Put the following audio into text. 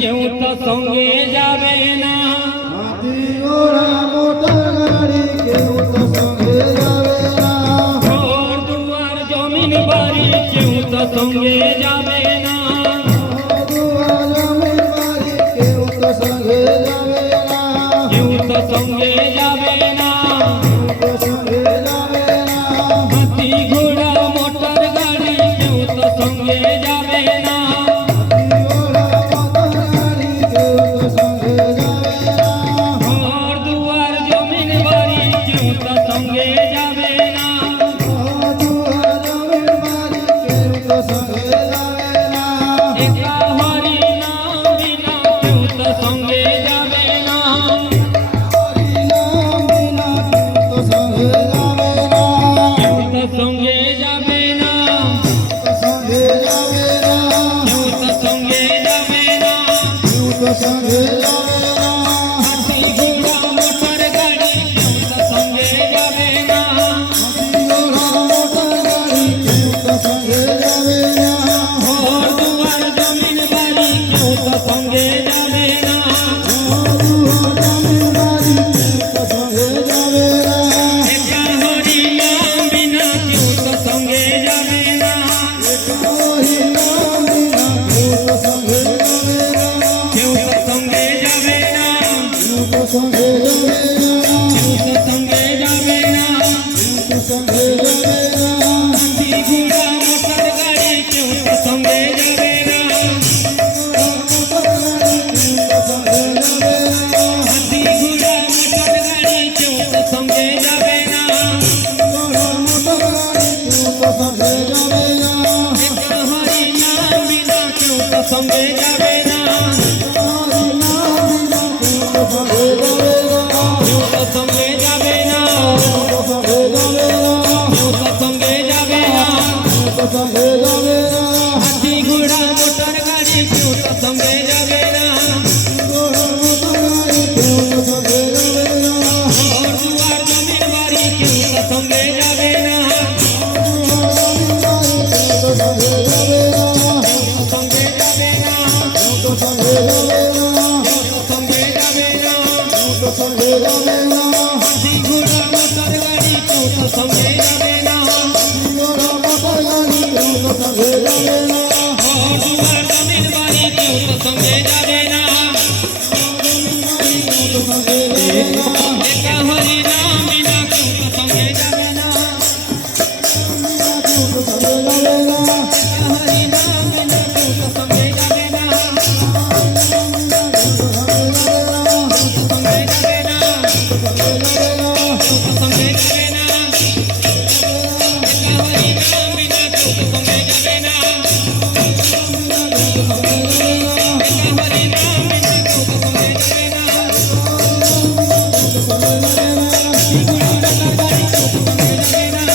কেউ তো সঙ্গে যাবে না, হাতি ঘোড়া মোটর গাড়ি কেউ তো সঙ্গে যাবে না, ঘর দুয়ার জমিন বাড়ি কেউ তো সঙ্গে যাবে না, দুয়ার জমিন বাড়ি কেউ তো সঙ্গে যাবে না, কেউ তো সঙ্গে যাবে না, কেউ তো সঙ্গে যাবে না, হাতি ঘোড়া মোটর গাড়ি কেউ তো সঙ্গে যাবে না, হাতি ঘোড়া মোটর গাড়ি কেউ তো সঙ্গে যাবে না, ঘর দুয়ার জমিন বাড়ি কেউ তো সঙ্গে যাবে না, দুয়ার জমিন বাড়ি কেউ তো সঙ্গে যাবে না, একা হরি নাম বিনা কেউ তো সঙ্গে যাবে না, হরি নাম বিনা কেউ তো সঙ্গে যাবে না, কেউ তো সঙ্গে যাবে না, তো সঙ্গে যাবে না, কেউ তো সঙ্গে যাবে না, কেউ তো সঙ্গে যাবে না, হাতি ঘোড়া মোটর গাড়ি কেউ তো সঙ্গে যাবে না, হাতি ঘোড়া মোটর গাড়ি কেউ তো সঙ্গে যাবে না, ঘর দুয়ার জমিন বাড়ি কেউ তো সঙ্গে যাবে না, দুয়ার জমিন বাড়ি কেউ তো সঙ্গে যাবে না, একা হরি নাম বিনা কেউ তো সঙ্গে যাবে না, হরি নাম বিনা কেউ তো সঙ্গে যাবে না, কেউ তো সঙ্গে যাবে না, কেউ তো সঙ্গে যাবে না, কেউ তো সঙ্গে যাবে না, কেউ তো সঙ্গে যাবে না, হাতি ঘোড়া মোটর গাড়ি কেউ তো সঙ্গে যাবে না, মোটর গাড়ি কেউ তো সঙ্গে যাবে না, হাতি ঘোড়া মোটর গাড়ি কেউ তো সঙ্গে যাবে না, মোটর গাড়ি কেউ তো সঙ্গে যাবে না, একা হরি নাম বিনা কেউ তো সঙ্গে যাবে না, হরি নাম বিনা কেউ তো সঙ্গে যাবে না, কেউ তো সঙ্গে যাবে না, কেউ তো সঙ্গে যাবে না, কেউ তো সঙ্গে যাবে না, কেউ তো সঙ্গে যাবে না, হাতি ঘোড়া মোটর গাড়ি কেউ তো সঙ্গে যাবে না, মোটর গাড়ি কেউ তো সঙ্গে যাবে না, ঘর দুয়ার জমিন বাড়ি কেউ তো সঙ্গে যাবে না, কেউ তো সঙ্গে যাবে না, সঙ্গে যাবে না, কেউ তো সঙ্গে যাবে না, সঙ্গে যাবে না, কেউ তো সঙ্গে যাবে না, হাতি ঘোড়া মোটর গাড়ি কেউ তো সঙ্গে যাবে না, মোটর গাড়ি কেউ তো সঙ্গে যাবে না, ঘর দুয়ার জমিন বাড়ি কেউ তো সঙ্গে যাবে না, কেউ তো সঙ্গে যাবে না, একা হরি নাম বিনা কেউ তো সঙ্গে যাবে না, কেউ তো সঙ্গে যাবে না, একা হরি নাম বিনা কেউ তো সঙ্গে যাবে না, কেউ তো সঙ্গে যাবে না, সঙ্গে যাবে না, সঙ্গে যাবে না, কেউ তো সঙ্গে যাবে না, একা হরি নাম বিনা কেউ তো সঙ্গে যাবে না, একা হরি নাম বিনা কেউ তো সঙ্গে যাবে না, হাতি ঘোড়া মোটর গাড়ি কেউ তো সঙ্গে যাবে না,